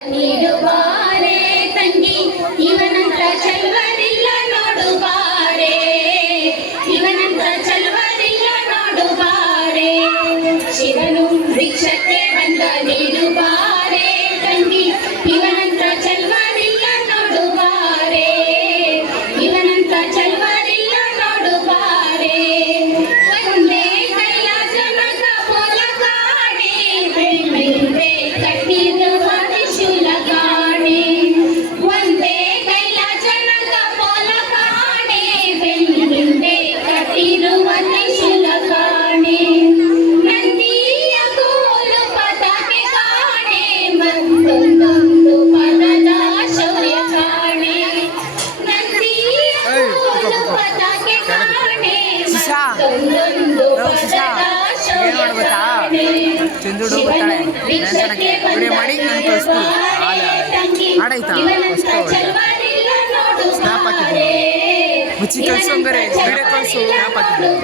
ನೀಡುವಾರೆ ತಂಗಿ ಇವನಂತ ಚಲ್ವರಿಲ್ಲ ನೋಡುವಾರೆ ಇವನಂತ ಚಲ್ವರಿಲ್ಲ ನೋಡುವಾರೆ ಶಿವನು ಭಿಕ್ಷಕ್ಕೆ ಬಂದ ನೀಡುವಾರೆ ತಂಗಿ ಇವನಂತ ಚಲ್ವರಿಲ್ಲ ನೋಡುವಾರೆ ಇವನಂತ ಚಲ್ವರಿಲ್ಲ ನೋಡುವಾರೆ ಒಂದೇ ಕೈಲಾಸನಕ ಪೋಲ ಕಾಣೆ ಬೆಳ್ಳಿಂದೆ ಕಟ್ಟಿರುವ ಶೂಲಗಾಣೆ ಒಂದೇ ಕೈಲಾಸನಕ ಪೋಲ ಕಾಣೆ ಬೆಳ್ಳಿಂದೆ ಕಟ್ಟಿರುವ ಶೂಲಗಾಣೆ ನಂದಿಯ ಕೋಲು ಪತಾಕೆ ಕಾಣೆ ಮತ್ತೊಂದೊಂದು ಪದದ ಶೌರ್ಯ ಕಾಣೆ ನಂದಿಯ ಕೋಲು ಪತಾಕೆ ಕಾಣೆ ಮತ್ತೊಂದೊಂದು ಪದದ ಶೌರ್ಯ ಕಾಣೆ ಚಂದುಡು ಬರ್ತಾಳೆ ಡ್ಯಾನ್ಸನಕ್ಕೆ ವಿಡಿಯೋ ಮಾಡಿ ನಾನು ಕಳಿಸ್ತೀನಿ ಆಡಾಯ್ತಾ ಸ್ನ್ಯಾಪ್ ಹಾಕಿದ್ದೀನಿ ಮುಚ್ಚಿ ಕಳಿಸು ಹಂಗಾರೆ ವಿಡಿಯೋ ಕಳಿಸು ಸ್ನ್ಯಾಪ್ ಹಾಕಿದ್ದೀನಿ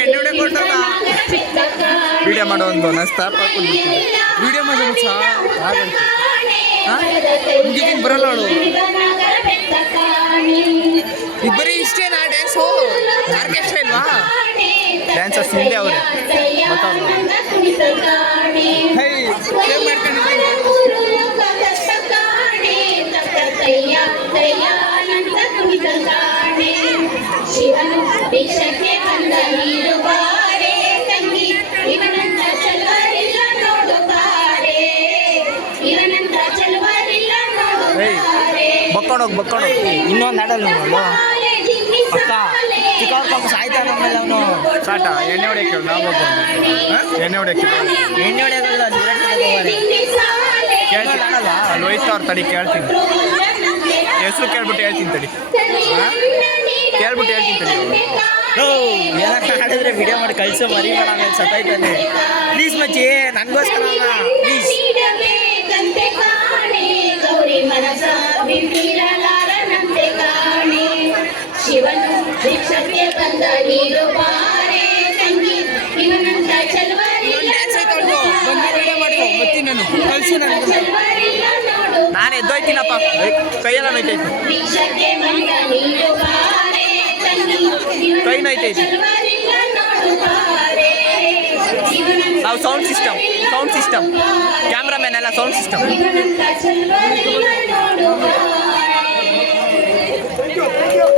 ಎಣ್ಣೆ ಹೊಡೆ ಕೊಟ್ಟಲ್ಲ ವಿಡಿಯೋ ಮಾಡೋ ಒಂದು ನಾನು ಸ್ನ್ಯಾಪ್ ಹಾಕೊಂಡು ವಿಡಿಯೋ ಮಾಡಿ ಮುಚ್ಚ ಆಗಂತೆ ಮುಗಿಗೇನು ಬರಲ್ಲ ಅವಳು ಇಬ್ಬರಿ ಇಷ್ಟೇನಾ ಡ್ಯಾನ್ಸು ಆರ್ಕೆಸ್ಟ್ರಾ ಇಲ್ವಾ ಡ್ಯಾನ್ಸರ್ಸ್ ಹಿಂದೆ ಅವರೇ ಶಿವನು ಭಿಕ್ಷಕ್ಕೆ ಬಂದ ನೀಡುವಾರೆ ತಂಗಿ ಇವನಂತ ಚಲುವರಿಲ್ಲ ನೋಡುತ್ತಾರೆ ಇವನಂತ ಚಲುವರಿಲ್ಲ ನೋಡುತ್ತಾರೆ ಬಕ್ಕೊಂಡೋಗಿ ಇನ್ನೊಂದು ಆಡಲ್ಲ ನೋಡಲ್ಲ ಅಕ್ಕ ಚಿಕ್ಕವ್ರ ಪಾಪ ಸಾಯ್ತಾ ನಮ್ಮಲ್ಲಿ ಅವನು ಸಾಟ ಎಣ್ಣೆ ಹೊಡೆಯಕ್ಕೆ ನಾವು ಎಣ್ಣೆ ಹೊಡೆಯಕ್ಕೆ ಎಣ್ಣೆ ಹೊಡೆಯೋದಲ್ಲ ಕೇಳ್ತೀನಿ ಅಲ್ಲಿ ಹೋಯ್ತು ಅವ್ರ ತಡಿ ಕೇಳ್ತೀನಿ ಹೆಸರು ಕೇಳ್ಬಿಟ್ಟು ಹೇಳ್ತೀನಿ ತಡಿ ಕೇಳ್ಬಿಟ್ಟು ಹೇಳ್ತೀನಿ ತಡಿ ಏನಕ್ಕೆ ಆಡಿದ್ರೆ ವಿಡಿಯೋ ಮಾಡಿ ಕಳಿಸೋ ಮರಿಬೇಡ ಆಮೇಲೆ ಸತ್ತಾಯ್ತಾನೆ ಪ್ಲೀಸ್ ಮಚ್ಚಿ ನನಗೋಸ್ಕರ ಪ್ಲೀಸ್ ಶಿವನು ಭಿಕ್ಷಕ್ಕೆ ಬಂದ ನೀಡುವಾರೆ ತಂಗಿ ಇವನಂತ ಚಲುವರಿಲ್ಲ ನಾನು ಎದ್ದೋಯ್ತೀನಪ್ಪ ಕೈಯೆಲ್ಲ ನೋಯ್ತೈತಿ ಭಿಕ್ಷಕ್ಕೆ ಬಂದ ನೀಡುವಾರೆ ತಂಗಿ ಕೈ ನೋಯ್ತೈತಿ ನಾವು ಸೌಂಡ್ ಸಿಸ್ಟಮ್ ಕ್ಯಾಮ್ರಾಮನ್ ಎಲ್ಲ ಸೌಂಡ್ ಸಿಸ್ಟಮ್ ಇವನಂತ ಚಲುವರಿಲ್ಲ ನೋಡುವಾರೆ